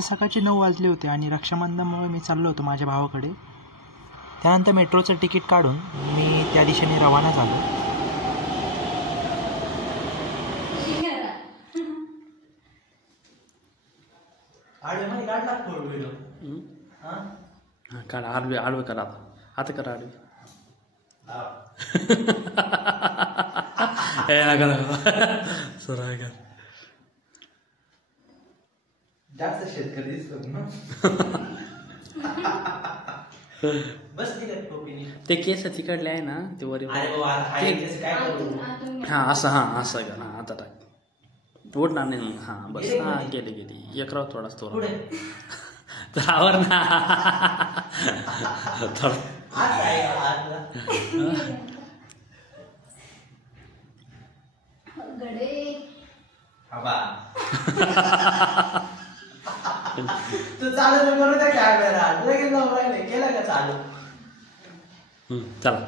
तिथे सकाळचे 9 वाजले होते आणि रक्षाबंधनामुळे मी चाललो होतो माझ्या भावाकडे. त्यानंतर मेट्रोचं तिकीट काढून मी त्या दिशेने रवाना झालो. काढ आडवे करा आता करा आडवे. सर आहे का जास्त शेतकरी बस ते केस तिकडले आहे ना ते वर. हा असं असं का ना आता टाक उडणार नाही मग. हा बस हा गेली एक राव थोडाच तो तर आवर ना तू चालू करू द्या कॅमेरा केला का चालू. चला